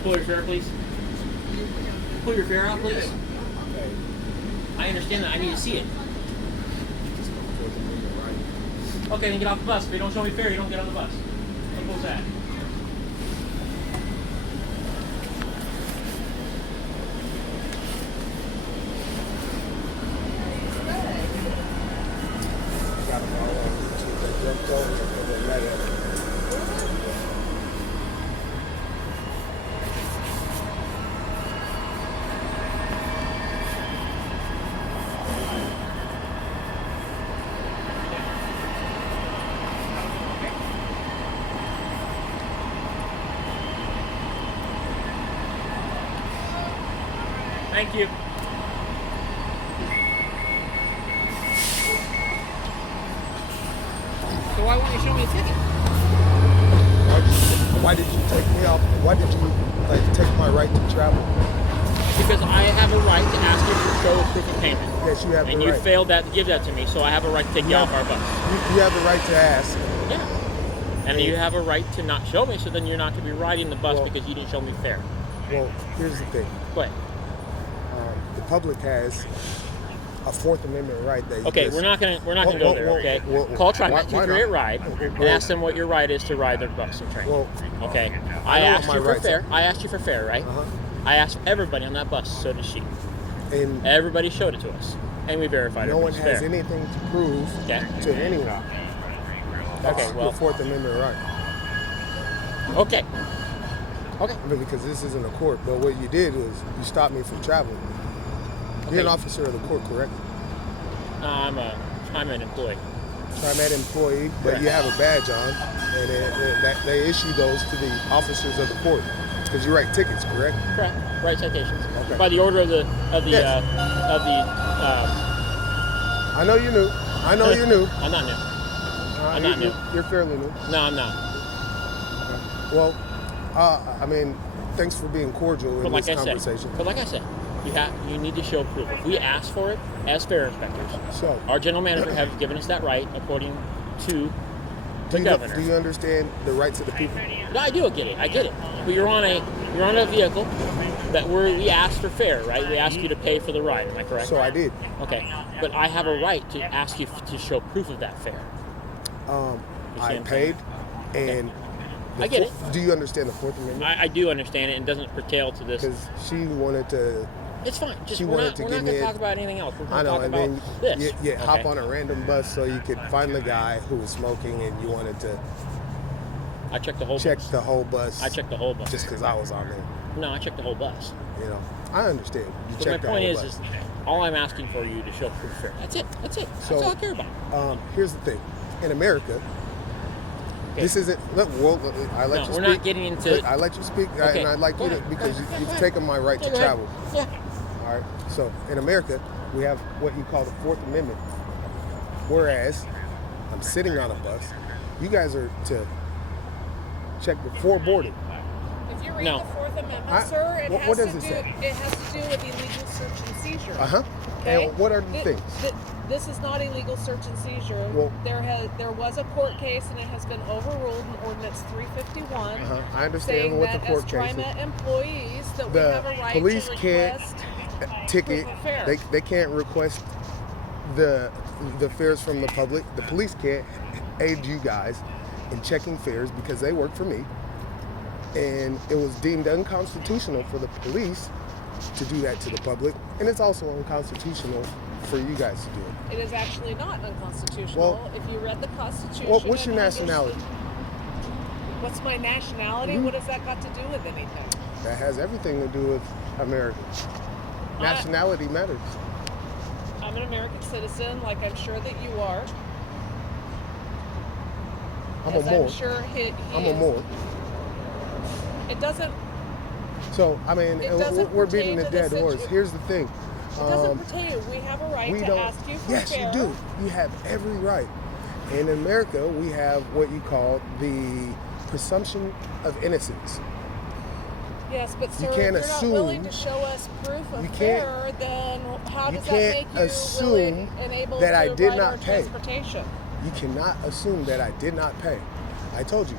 you pull your fare, please? Pull your fare out, please. I understand that. I need to see it. Okay, then get off the bus. If you don't show me fare, you don't get on the bus. Simple as that. Thank you. So why won't you show me a ticket? Why did you take me off? Why did you take my right to travel? Because I have a right to ask you to show a proof of payment. Yes, you have the right. And you failed to give that to me, so I have a right to take you off our bus. You have the right to ask. Yeah. And you have a right to not show me, so then you're not going to be riding the bus because you didn't show me fare. Well, here's the thing. Go ahead. The public has a Fourth Amendment right that. Okay, we're not gonna go there. Okay, call TriMet to create a ride and ask them what your right is to ride their bus and train. Okay, I asked you for fare. I asked you for fare, right? I asked everybody on that bus. So did she. And everybody showed it to us, and we verified it. No one has anything to prove to anyone. That's your Fourth Amendment right. Okay. Okay. I mean, because this isn't a court, but what you did was you stopped me from traveling. You're an officer of the court, correct? I'm an employee. TriMet employee, but you have a badge on, and they issue those to the officers of the court because you write tickets, correct? Correct. Write citations. Okay. By the order of the. I know you knew. I know you knew. I'm not new. I'm not new. You're fairly new. No, I'm not. Okay. Well, I mean, thanks for being cordial in this conversation. But like I said, you need to show proof. If we ask for it as fare inspectors, our general manager has given us that right according to the governor. Do you understand the rights of the people? No, I do get it. I get it. But you're on a vehicle that we asked for fare, right? We asked you to pay for the ride. Am I correct? So I did. Okay, but I have a right to ask you to show proof of that fare. I paid, and I get it. Do you understand the Fourth Amendment? I do understand it, and doesn't pertain to this. Because she wanted to. It's fine. We're not going to talk about anything else. We're going to talk about this. You hop on a random bus so you could find the guy who was smoking, and you wanted to. I checked the whole bus. I checked the whole bus. Just because I was on there. No, I checked the whole bus. You know, I understand. My point is all I'm asking for you to show proof of fare. That's it. That's all I care about. Here's the thing. In America, this isn't. I let you speak. We're not getting into. I let you speak, and I'd like you to because you've taken my right to travel. Yeah. All right. So in America, we have what you call the Fourth Amendment. Whereas I'm sitting on a bus, you guys are to check before boarding. If you read the Fourth Amendment, sir, it has to do with illegal search and seizure. Okay? And what are the things? This is not illegal search and seizure. Well, there was a court case, and it has been overruled in Ordinance 351. I understand what the court case is. Saying that as TriMet employees, that we have a right to request ticket. They can't request the fares from the public. The police can't aid you guys in checking fares because they work for me. And it was deemed unconstitutional for the police to do that to the public, and it's also unconstitutional for you guys to do it. It is actually not unconstitutional. If you read the Constitution. What's your nationality? What's my nationality? What has that got to do with anything? That has everything to do with America. Nationality matters. I'm an American citizen, like I'm sure that you are. I'm a Moor. It doesn't. So, I mean, we're beating a dead horse. Here's the thing. It doesn't pertain. We have a right to ask you for Yes, fare. you do. You have every right. And in America, we have what you call the presumption of innocence. Yes, but sir, you can't if assume, you're not willing to show us proof of fare, then how does that make you willing and able to ride our transportation? You cannot assume that I did not pay. I told you.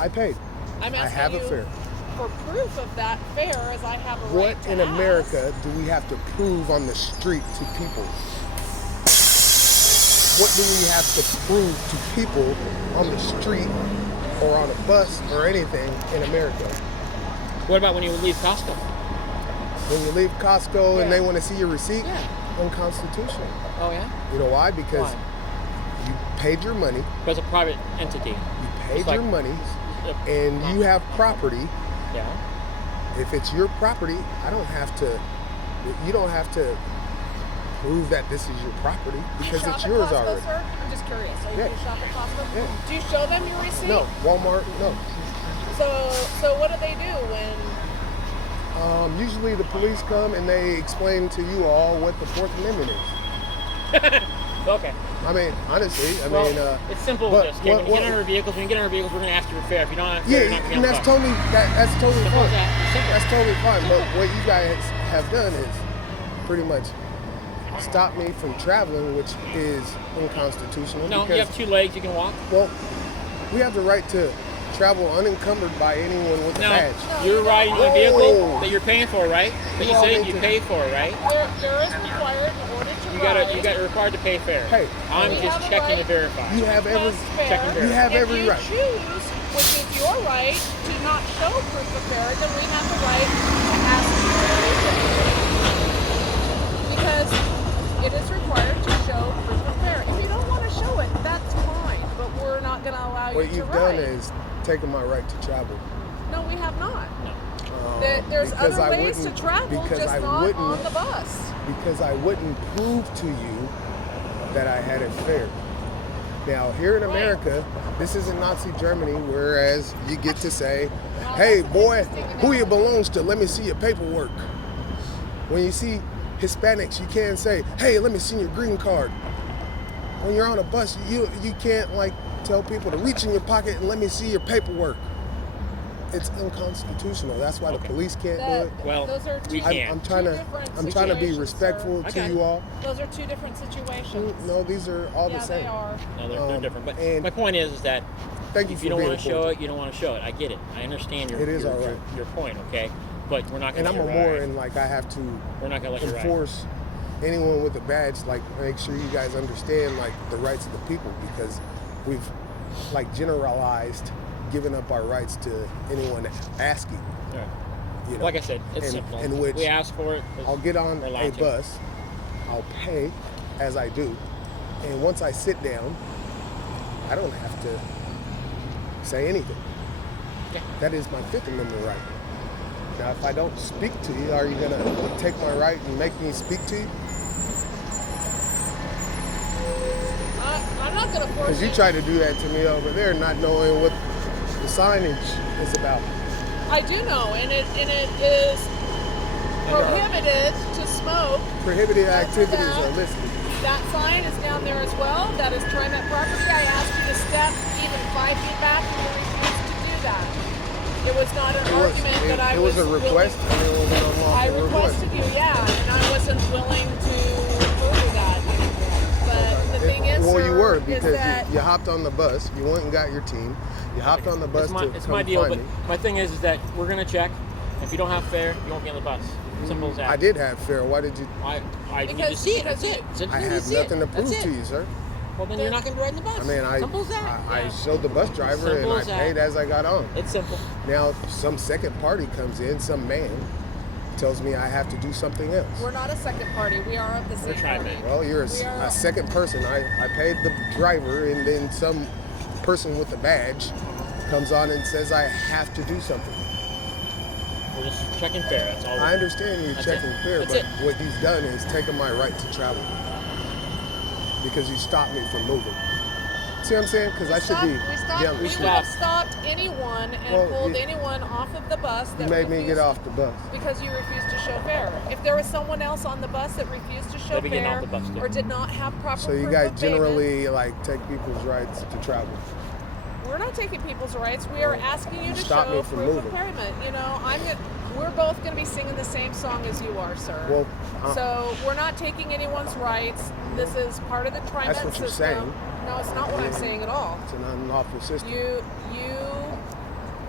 I paid. I have a fare. for proof of that fare as I have a right What to in ask. America do we have to prove on the street to people? What do we have to prove to people on the street or on a bus or anything in America? What about when you leave Costco? When you leave Costco and they want to see your receipt? Yeah. Unconstitutional. Oh, yeah? You know why? Because you paid your money. But it's a private entity. You paid your money and you have property. Yeah. If it's your property, you don't have to prove that this is your property because it's yours Costco, already. Sir? I'm just curious. Are you do shop at Costco? Yeah. Do you show them your receipt? No. Walmart, no. So what do they do when? Usually the police come and they explain to you all what the Fourth Amendment is. Okay. I mean, honestly, it's simple. When you get on our vehicles, we're going to ask you for fare. If you don't have fare, you're not going to get on the bus. That's totally fine. Simple. That's totally fine. But what you guys have done is pretty much stop me from traveling, which is unconstitutional. No, you have 2 legs, you can walk. Well, we have the right to travel unencumbered by anyone with a badge. You're riding a vehicle that you're paying for, right? But you said you pay for it, right? There is required in order to you're required to pay fare. Hey, I'm just checking to verify. You have every right. If you choose, which is your right, to not show proof of fare, then we have the right to ask you for a because it is required to show proof of fare. If you don't want to show it, that's fine, but we're not going to allow you to ride. What you've done is taken my right to travel. No, we have not. There's other ways to travel, just not on the bus. Because I wouldn't prove to you that I had a fare. Now, here in America, this isn't Nazi Germany, whereas you get to say, hey, boy, who you belongs to? Let me see your paperwork. When you see Hispanics, you can't say, hey, let me see your green card. When you're on a bus, you can't, tell people to reach in your pocket and let me see your paperwork. It's unconstitutional. That's why the police can't do it. Well, we can't. I'm trying to be respectful to you all. Those are 2 different situations. No, these are all the same. They are. No, they're different. But my point is that if you don't want to show it, you don't want to show it. I get it. I understand your point. Okay, but we're not going to. And I'm more in I have to. We're not going to let you enforce anyone with a badge. Make sure you guys understand the rights of the people because we've generalized. Giving up our rights to anyone asking. Yeah. Like I said, it's simple. In which we ask for it. I'll get on a bus, I'll pay as I do, and once I sit down, I don't have to say anything. Yeah. That is my Fifth Amendment right. Now, if I don't speak to you, are you going to take my right and make me speak to you? I'm not going to force you. Because you try to do that to me over there, not knowing what the signage is about. I do know, and it is prohibited to smoke. Prohibited activities are listed. That sign is down there as well. That is TriMet property. I asked you to step even 5 feet back, and you refused to do that. It was not an argument that I was. It was a request. I requested you, and I wasn't willing to further that. But the thing is, well, you were because you hopped on the bus. You went and got your team. You hopped on the bus it's my deal, but my thing is that we're going to check. If you don't have fare, you won't be on the bus. Simple as that. I did have fare. Why did you? I need to see it. That's it. I have nothing to prove to you, sir. Well, then you're not going to be riding the bus. I mean, simple as that. I showed the bus driver and I paid as I got on. It's simple. Now, some second party comes in, some man tells me I have to do something else. We're not a second party. We are of the same party. Well, you're a second person. I paid the driver, and then some person with a badge comes on and says I have to do something. We're just checking fare. That's all. I understand you're checking fare, but what he's done is taken my right to travel because you stopped me from moving. See what I'm saying? Because I should be young. We would have stopped anyone and pulled anyone off of the bus. You made me get off the bus. Because you refused to show fare. If there was someone else on the bus that refused to show fare or did not have proper So you guys generally take people's rights to travel. We're not taking people's rights. We are asking you to show proof of payment. We're both going to be singing the same song as you are, sir. Well, so we're not taking anyone's rights. This is part of the TriMet system. That's what you're saying. No, it's not what I'm saying at all. It's an unlawful system. You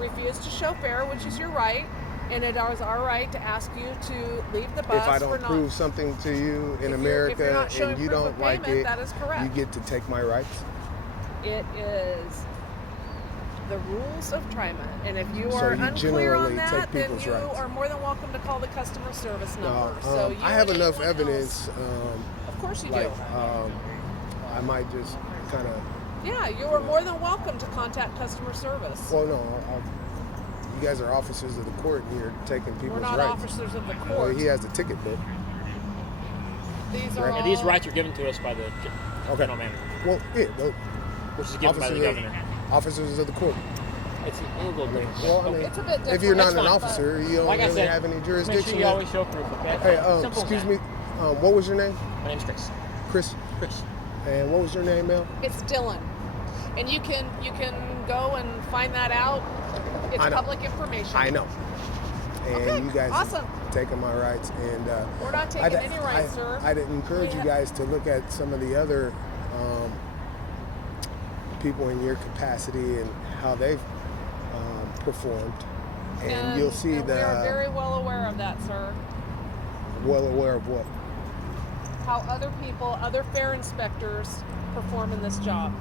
refuse to show fare, which is your right, and it is our right to ask you to leave the bus. If I don't prove something to you in America and you don't like it, that is correct. You get to take my rights? It is the rules of TriMet, and if you are unclear on that, then you are more than welcome to call the customer service number. I have enough evidence. Of course you do. I might just kind of. Yeah, you are more than welcome to contact customer service. Well, no, you guys are officers of the court, and you're taking people's rights. We're not officers of the court. Well, he has a ticket book. These rights are given to us by the general manager. Well, yeah, which is given by the governor. Officers of the court. It's a little different. Well, I mean, it's a bit different. If you're not an officer, you don't really have any jurisdiction. Make sure you always show proof, okay? Hey, excuse me. What was your name? My name's Chris. Chris. Chris. And what was your name, Mel? It's Dylan. And you can go and find that out. It's public information. I know. And you guys awesome. taking my rights, and we're not taking any rights, sir. I'd encourage you guys to look at some of the other people in your capacity and how they've performed, and you'll see we are very well aware of that, sir. Well aware of what? How other people, other fare inspectors, perform in this job.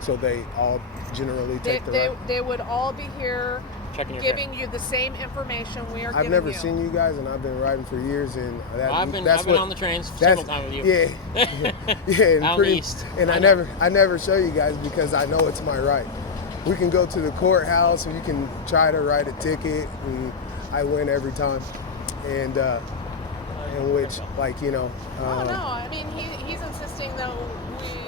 So they all generally take the right? They would all be here giving fare. you the same information we are giving you. I've never seen you guys, and I've been riding for years, and I've been on the trains several times with you. Yeah, Out east. And I never show you guys because I know it's my right. We can go to the courthouse, and you can try to write a ticket, and I win every time. And in which, like, you know. Oh no! I mean, he's insisting that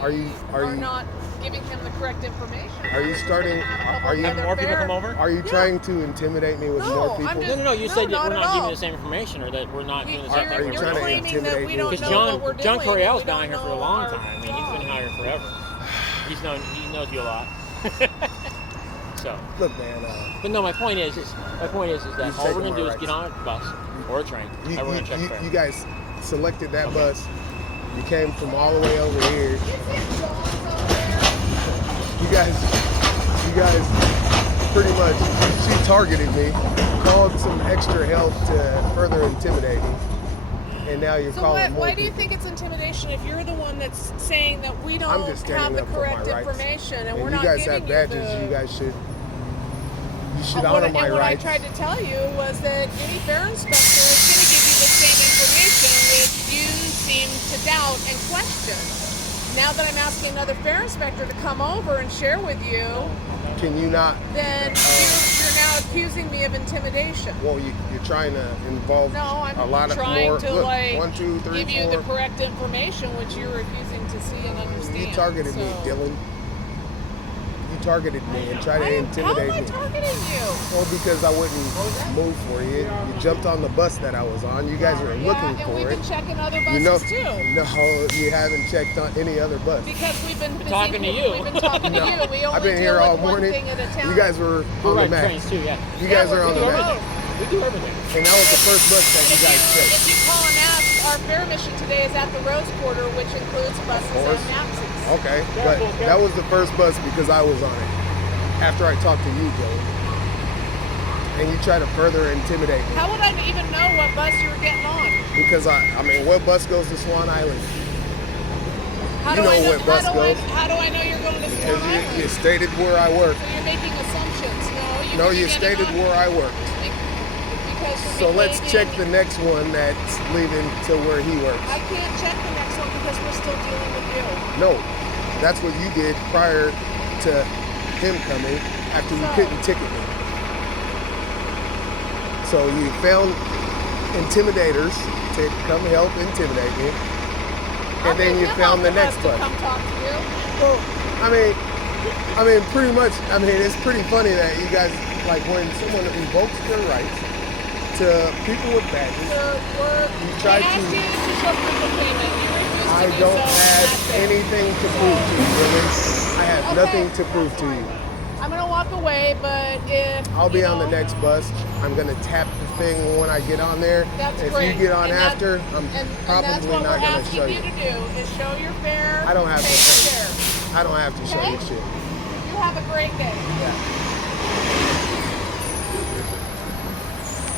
we are not giving him the correct information. Are you starting? Are you having more people come over? Are you trying to intimidate me with more people? No. You said that we're not giving the same information, or that we're not doing the same thing. You're trying to intimidate me? Because John Coriel's down here for a long time. I mean, he's been out here forever. He knows you a lot. So. Look, man. But no, my point is that all we're gonna do is get on a bus or a train, and we're gonna check fare. You guys selected that bus. You came from all the way over here. You guys pretty much, she targeted me, called some extra help to further intimidate me, and now you're calling more why do you think it's intimidation if you're the one that's saying that we don't have the correct information and we're not giving you the... You guys have badges, you should honor my rights. What I tried to tell you was that any fare inspector is going to give you the same information which you seem to doubt and question. Now that I'm asking another fare inspector to come over and share with you, can you not? Then you're now accusing me of intimidation. Well, you're trying to involve a lot of more. Look, 1, 2, 3, give you the correct information, which you're refusing to see and understand. You targeted me, Dylan. You targeted me and tried to intimidate me. How am I targeting you? Well, because I wouldn't move for you. You jumped on the bus that I was on. You guys were looking for it. And we've been checking other buses too. No, you haven't checked on any other bus. Because we've been talking to you. We've been talking to you. We only I've been here all morning. You guys were on the map. Trains too, yeah. You guys are on the map. We do everything. And that was the first bus that you guys checked. If you call and ask, our fare mission today is at the Rose Quarter, which includes buses and taxis. Okay, but that was the first bus because I was on it. After I talked to you, Joe, and you try to further intimidate me. How would I even know what bus you were getting on? Because I mean, what bus goes to Swan Island? How do I know you're going to Swan Island? You stated where I work. So you're making assumptions. No, you stated where I work. So let's check the next one that's leaving to where he works. I can't check the next one because we're still dealing with you. No, that's what you did prior to him coming after you couldn't ticket me. So you found intimidators to come help intimidate me, and then you found the next bus. Come talk to you. Well, I mean, pretty much. I mean, it's pretty funny that you guys, like, when someone invokes their rights to people with badges, you try to. I don't have anything to prove to you, really. I have nothing to prove to you. I'm gonna walk away, but if I'll be on the next bus, I'm gonna tap the thing when I get on there. That's if great. you get on after, I'm probably not gonna show you. That's what we're asking you to do is show your fare. I don't have to show you. Fare. I don't have to show you shit. You have a great day. Yeah.